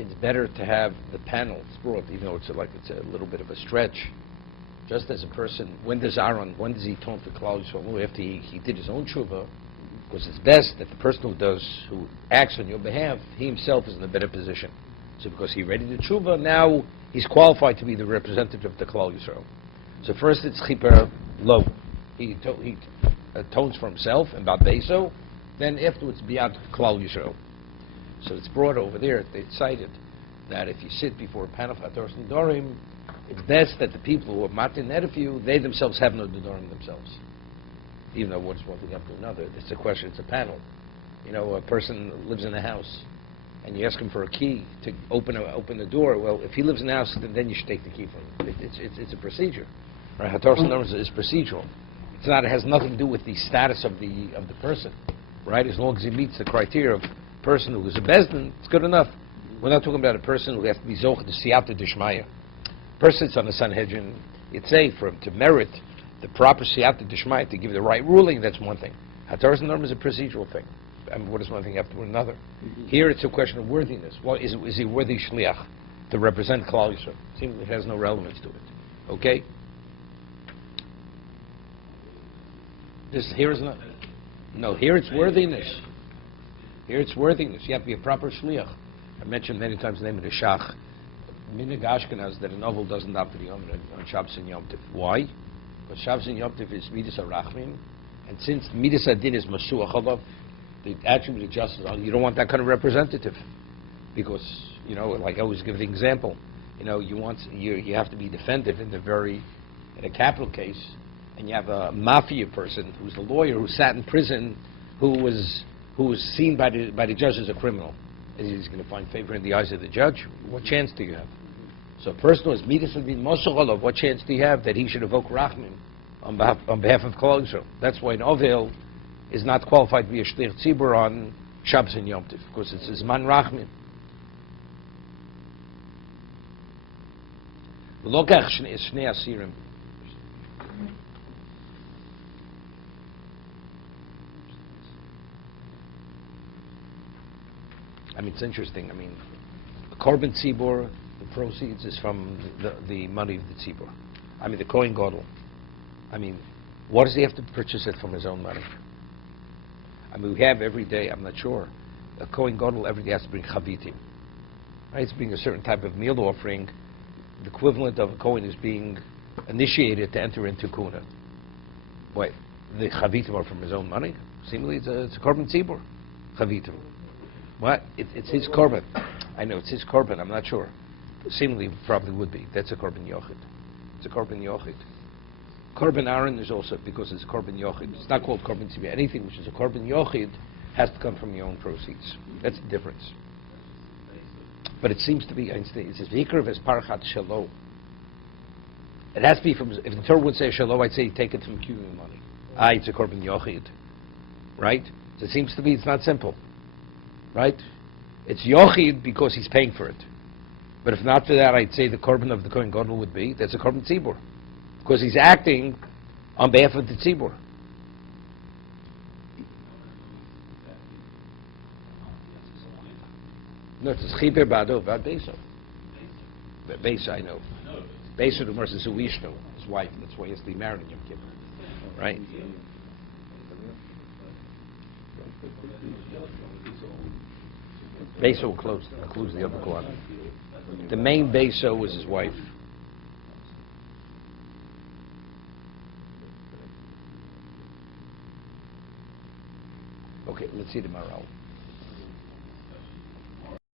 it's better to have the panels brought, even though it's a little bit of a stretch. Just as a person, when does he atone for Klal Yisrael? After he did his own tshuva, because it's best that the person who acts on your behalf, he himself is in a better position. So because he ready to tshuva, now he's qualified to be the representative of the Klal Yisrael. So first it's chiper lo. He atones for himself and bad beso. Then afterwards biyad Klal Yisrael. So it's brought over there. They cited that if you sit before a panel of Hatoros Nedorim, it's best that the people who are matin nerfiu, they themselves have no Nedorim themselves. Even though what's one thing up to another, it's a question. It's a panel. You know, a person lives in a house, and you ask him for a key to open the door. Well, if he lives in the house, then you should take the key from him. It's a procedure. Right? Hatoros Nedorim is procedural. It has nothing to do with the status of the person, right? As long as he meets the criteria of person who is a bezdin, it's good enough. We're not talking about a person who has to be zoch to siyata d'shmaya. Person that's on the Sanhedrin, you'd say for him to merit the proper siyata d'shmaya, to give the right ruling, that's one thing. Hataras Nedorim is a procedural thing. I mean, what does one thing have to do with another? Here it's a question of worthiness. Well, is he worthy shliach to represent Klal Yisrael? Seems it has no relevance to it. Okay? Here it's worthiness. Here it's worthiness. You have to be a proper shliach. I mentioned many times the name of the Shach. Minig Ashkenaz that a novel doesn't have to be on Shabbos and Yom Tov. Why? Because Shabbos and Yom Tov is Midas HaRachmin, and since Midas HaDin is Masuach Chalav, the attribute of justice, you don't want that kind of representative. Because, you know, like I always give the example, you know, you have to be defended in a capital case, and you have a mafia person who's a lawyer who sat in prison, who was seen by the judge as a criminal. Is he going to find favor in the eyes of the judge? What chance do you have? So a person who has midas and bin moshe, what chance do you have that he should evoke rachmin on behalf of Klal Yisrael? That's why an ovel is not qualified to be a shlich tzibur on Shabbos and Yom Tov, because it's his man rachmin. Lokach shnei asirim. I mean, it's interesting. I mean, the korban tzibur, the proceeds is from the money of the tzibur. I mean, the kohen gadol. I mean, what does he have to purchase it from his own money? I mean, we have every day, I'm not sure, a kohen gadol every day has to bring chavitim. Right? It's being a certain type of meal offering. The equivalent of a kohen is being initiated to enter into kuna. Wait, the chavitim are from his own money? Seemingly, it's a korban tzibur, chavitim. What? It's his korban. I know it's his korban. I'm not sure. Seemingly, probably would be. That's a korban yochid. It's a korban yochid. Korban Aaron is also because it's korban yochid. It's not called korban tzibur. Anything which is a korban yochid has to come from your own proceeds. That's the difference. But it seems to be. It's a zikr as parchat shelo. It has to be from. If the Torah would say shelo, I'd say take it from kiyum money. It's a korban yochid, right? So it seems to be. It's not simple. Right? It's yochid because he's paying for it. But if not for that, I'd say the korban of the kohen gadol would be, that's a korban tzibur. Because he's acting on behalf of the tzibur. No, it's chiper bado, bad beso. Beso, I know. Beso to mercy Zuishno, his wife. That's why he has to be married in Yom Kippur. Right? Beso includes the other kohanim. The main beso was his wife. Okay, let's see tomorrow.